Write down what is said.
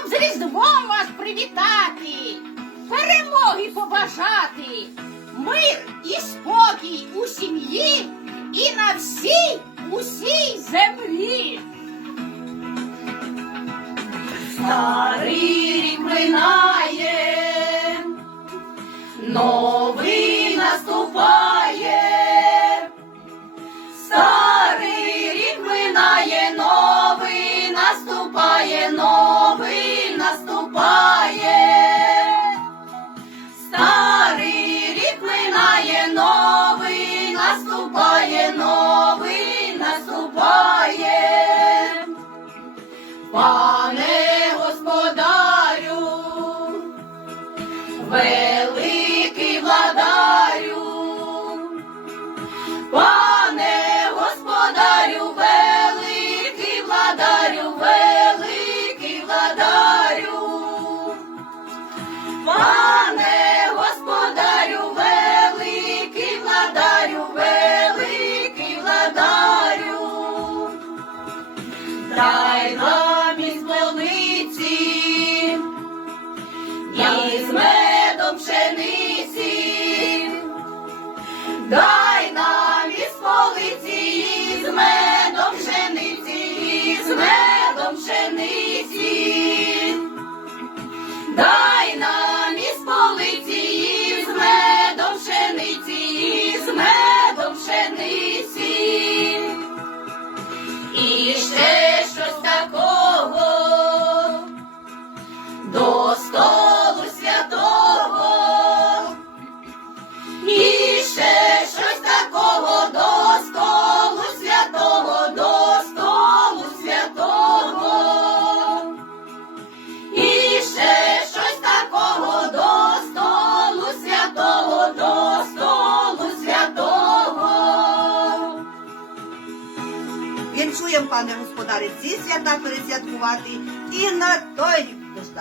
щоб з Різдвом вас привітати, перемоги побажати, мир і спокій у сім'ї і на всій усій землі. Старий рік минає, новий наступає. Нам із полиці, із медом пшениці, дай нам із полиці, з медом пшениці, з медом пшениці, Вінчуєм, пане господарі, ці свята пересвяткувати і на той дождати.